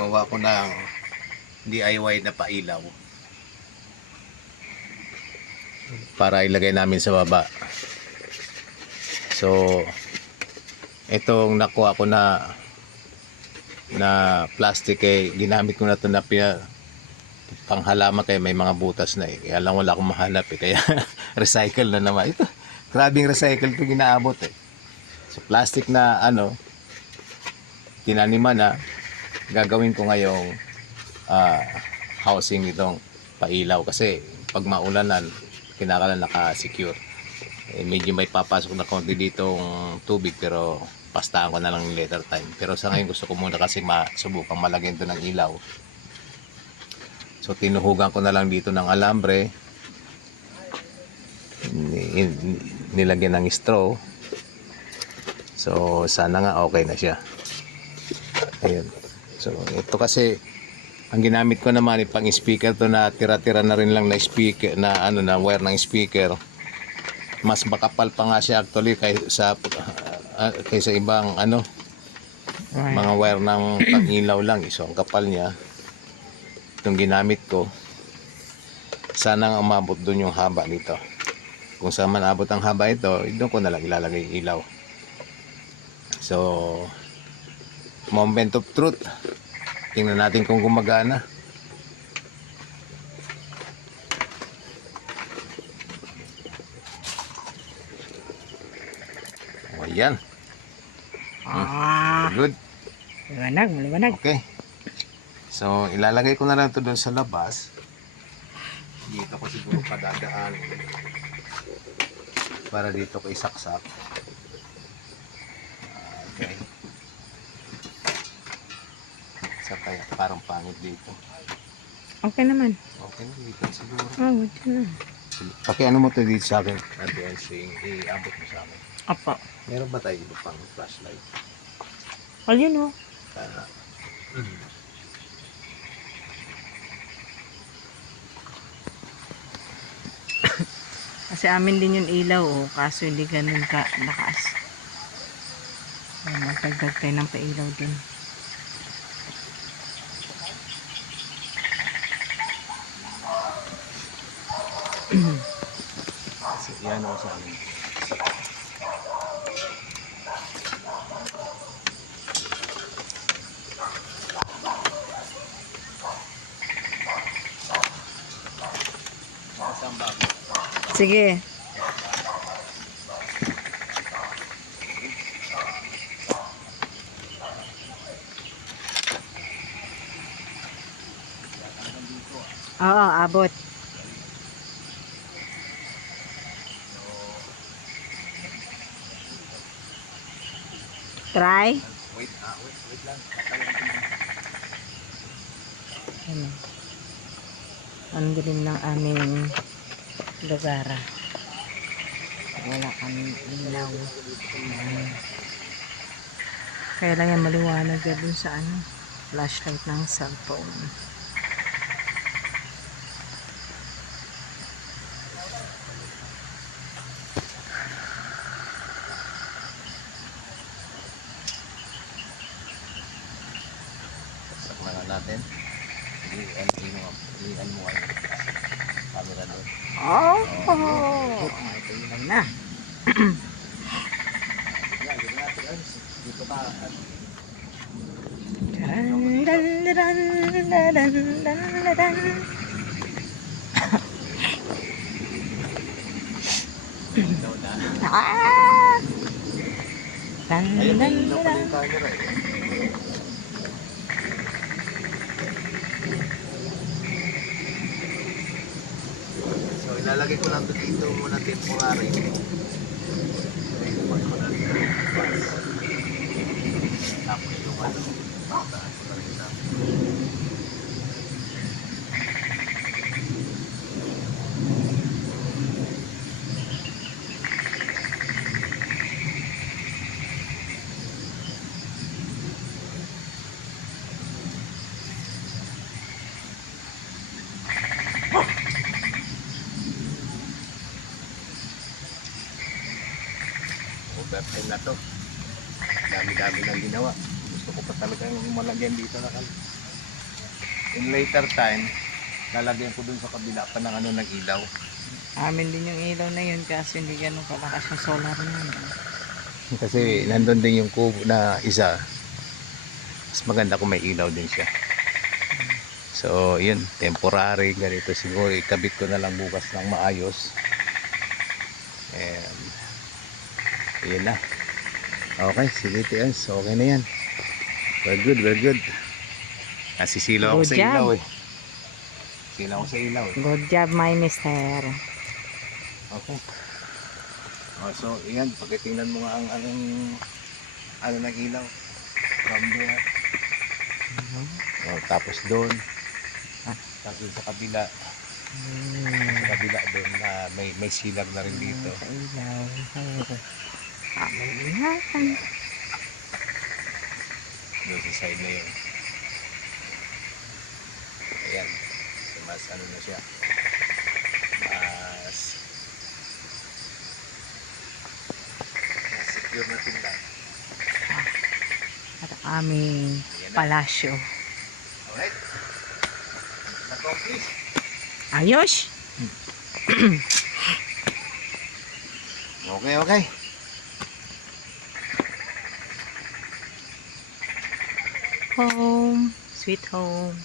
gumawa ko ng DIY na pailaw para ilagay namin sa baba. So itong nakuha ko na plastic, ginamit ko na ito na panghalaman, kaya may mga butas na kaya lang wala akong mahanap kaya recycle na naman ito. Grabing recycle ito ginaabot so plastic na tinaniman na gagawin ko ngayong housing itong pailaw, kasi pag maulanan kinakailangan naka-secure. Medyo may papasok na konti ditong tubig, pero pastahan ko na lang later time. Pero sa ngayon gusto ko muna kasi masubukang malagyan ito ng ilaw. So tinuhugan ko na lang dito ng alambre, nilagyan ng straw. So sana nga okay na siya. Ayun. So ito kasi ang ginamit ko naman pang speaker to, na tira-tira na rin lang na speaker na na wire ng speaker. Mas makapal pa nga siya actually kaysa ibang mga wire ng pangilaw lang. So ang kapal niya itong ginamit ko. Sana nga umabot doon yung haba nito. Kung saan man abot ang haba ito, doon ko na lang ilalagay yung ilaw. So moment of truth, tingnan natin kung gumagana. O yan. Good. Maliwanag. Okay. So ilalagay ko na lang ito doon sa labas. Dito ko siguro padadaan para dito ko isaksak. Okay. Sa kaya parang pangit dito. Okay naman. Okay na dito siguro. Ito na. Okay, ano mo to dito sa akin? Advancing, iabot mo sa akin. Apo. Meron ba tayo iba pang flashlight? Ayun o. Kasi amin din yung ilaw kaso hindi ganun ka lakas. Magdagdag tayo ng pailaw din. So, yan o sa amin. Sige. Oo, abot. Try. Wait lang. Ang dilim ng aming lugar. Wala kami ilaw. Kaya lang yan maliwanag dun sa flashlight ng cellphone. Sakla na natin. Iyan mo ang camera doon. Ito yun na. Dito ka. Ayun, may ilaw pa yung camera So ilalagay ko lang dito muna temporary. Tapos yung taas ko rin na. Overtime na to. Dami-dami ng ginawa. Gusto ko pa talagang malagyan dito na in later time, lalagyan ko dun sa kabila pa ng ano, ng ilaw. Amin din yung ilaw na yun kasi hindi ganun kalakas yung solar na yun. Kasi nandun din yung kubo na isa. Mas maganda kung may ilaw din siya. So, yun, temporary. Ganito siguro, ikabit ko na lang bukas ng maayos. And, yun na. Okay, sige Tians. Okay na yan. We're good, we're good. Nasisilaw ako Good sa job. ilaw eh. Silaw ako sa ilaw eh. Good job, my mister. Okay. Oh, so, yan. Pagkitingnan mo nga ang ano ng ilaw. From there. Oh, tapos doon. Tapos doon sa kabila. Sa kabila doon na may silag na rin dito. Sa ilaw. Amin yan. Doon sa side na yun. Ayan. So, mas ano na siya. Mas secure natin lang. At aming palasyo. Alright. Na-complete. Ayos! Okay, okay. Home. Sweet home.